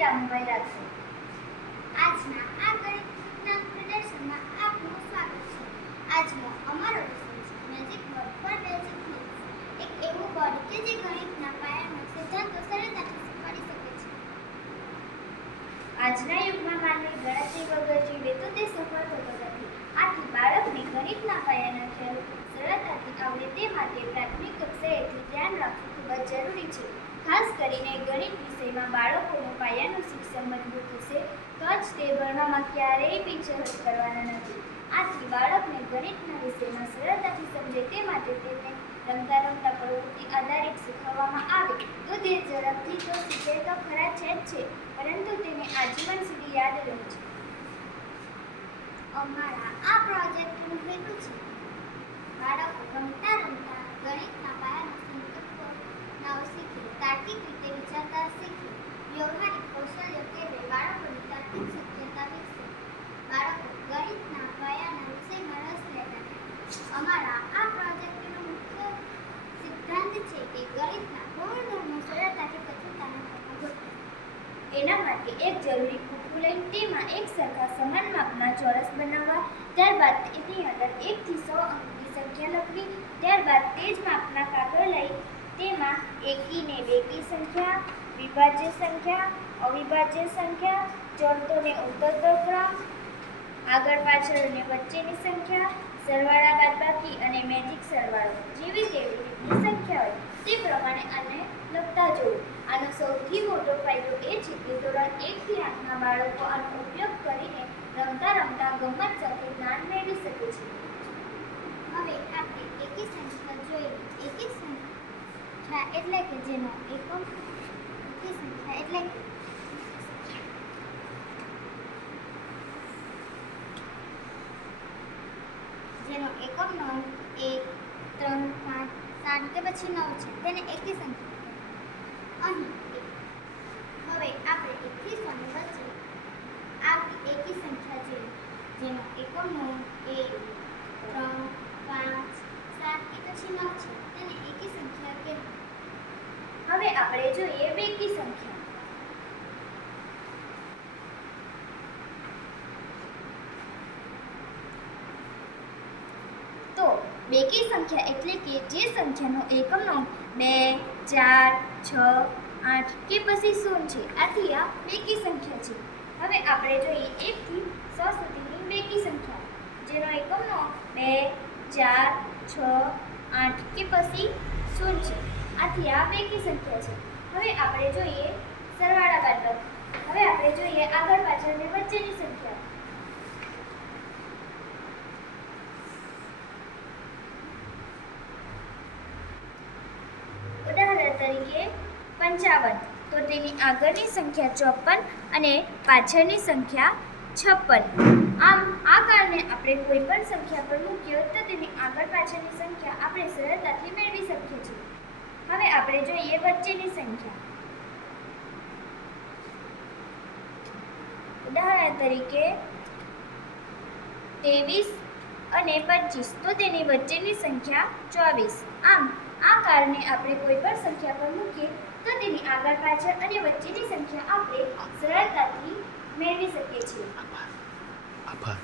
રામભાઈ રાઠોડ. આજના આ ગણિત વિજ્ઞાન પ્રદર્શનમાં આપનું સ્વાગત છે. આજનો અમારો વિષય છે magic board four basic maths. એક એવું બોર્ડ કે જે ગણિતના પાયાના સિદ્ધાંતો સરળતાથી શીખવાડી શકે છે. આજના યુગમાં માનવી ગણતરી વગર જીવે તો તે સફળ થતો નથી. આથી બાળકને ગણિતના પાયાના ખ્યાલો સરળતાથી આવડે તે માટે પ્રાથમિક કક્ષાએથી ધ્યાન રાખવું ખૂબ જ જરૂરી છે. ખાસ કરીને ગણિત વિષયમાં બાળકોનું પાયાનું શિક્ષણ મજબૂત હશે તો જ તે ભણવામાં ક્યારેય પીછેહટ કરવાના નથી. આથી બાળકને ગણિતના વિષયમાં સરળતાથી સમજે તે માટે તેને રમતા રમતા પ્રવૃત્તિ આધારિત શીખવવામાં આવે તો તે ઝડપથી તો શીખે તો ખરા છે જ છે, પરંતુ તેને આજીવન સુધી યાદ રહે છે. અમારા આ પ્રોજેક્ટનો હેતુ છે બાળકો રમતા રમતા ગણિતના પાયાના સંકલ્પનાઓ શીખે, તાર્કિક રીતે વિચારતા શીખે, વ્યવહારિક કૌશલ્ય કેળવે, બાળકોની તાર્કિક સક્રિયતા વિકસે, બાળકો ગણિતના પાયાના વિષયમાં રસ લેતા થાય. અમારા આ પ્રોજેક્ટનો મુખ્ય સિદ્ધાંત છે કે ગણિતના ગુણધર્મો સરળતાથી કચૂતાના થતા ગોઠવે. એના માટે એક જરૂરી કૂકડું લઈ તેમાં એક સરખા સમાન માપના ચોરસ બનાવવા, ત્યારબાદ તેની અંદર 1 થી 100 અંકની સંખ્યા લખવી, ત્યારબાદ તે જ માપના કાગળ લઈ તેમાં એકી ને બેકી સંખ્યા, વિભાજ્ય સંખ્યા, અવિભાજ્ય સંખ્યા, ચડતોને ઉતરતો ક્રમ, આગળ પાછળ અને વચ્ચેની સંખ્યા, સરવાળા બાદબાકી અને મેજિક સરવાળો જેવી તેવી રીતની સંખ્યા હોય તે પ્રમાણે આને લખતા જવું. આનો સૌથી મોટો ફાયદો એ છે કે ધોરણ 1 થી 8ના બાળકો આનો ઉપયોગ કરીને રમતા રમતા ગમત સાથે જ્ઞાન મેળવી શકે છે. હવે આપણે એકી સંખ્યા જોઈએ. એકી સંખ્યા એટલે કે જેનો એકમ એકી સંખ્યા એટલે કે જેનો એકમનો અંક 1, 3, 5, 7 કે પછી 9 છે તેને એકી સંખ્યા કહેવાય. અહીં હવે આપણે 1 થી 100 ની વચ્ચે આ એકી સંખ્યા જોઈએ જેનો એકમનો અંક 1, 3, 5, 7 કે પછી 9 છે તેને એકી સંખ્યા કહેવાય. હવે આપણે જોઈએ બેકી સંખ્યા. તો બેકી સંખ્યા એટલે કે જે સંખ્યાનો એકમનો અંક 2, 4, 6, 8 કે પછી 0 છે. આથી આ બેકી સંખ્યા છે. હવે આપણે જોઈએ 1 થી 100 સુધીની બેકી સંખ્યા જેનો એકમનો અંક 2, 4, 6, 8 કે પછી 0 છે. આથી આ બેકી સંખ્યા છે. હવે આપણે જોઈએ સરવાળા બાદબાકી. હવે આપણે જોઈએ આગળ પાછળ અને વચ્ચેની સંખ્યા. ઉદાહરણ તરીકે 55 તો તેની આગળની સંખ્યા 54 અને પાછળની સંખ્યા 56. આમ આ કારણે આપણે કોઈ પણ સંખ્યા પર મૂકીએ તો તેની આગળ પાછળની સંખ્યા આપણે સરળતાથી મેળવી શકીએ છીએ. હવે આપણે જોઈએ વચ્ચેની સંખ્યા. ઉદાહરણ તરીકે 23 અને 25 તો તેની વચ્ચેની સંખ્યા 24. આમ આ કારણે આપણે કોઈ પણ સંખ્યા પર મૂકીએ તો તેની આગળ પાછળ અને વચ્ચેની સંખ્યા આપણે સરળતાથી મેળવી શકીએ છીએ. આભાર. આભાર.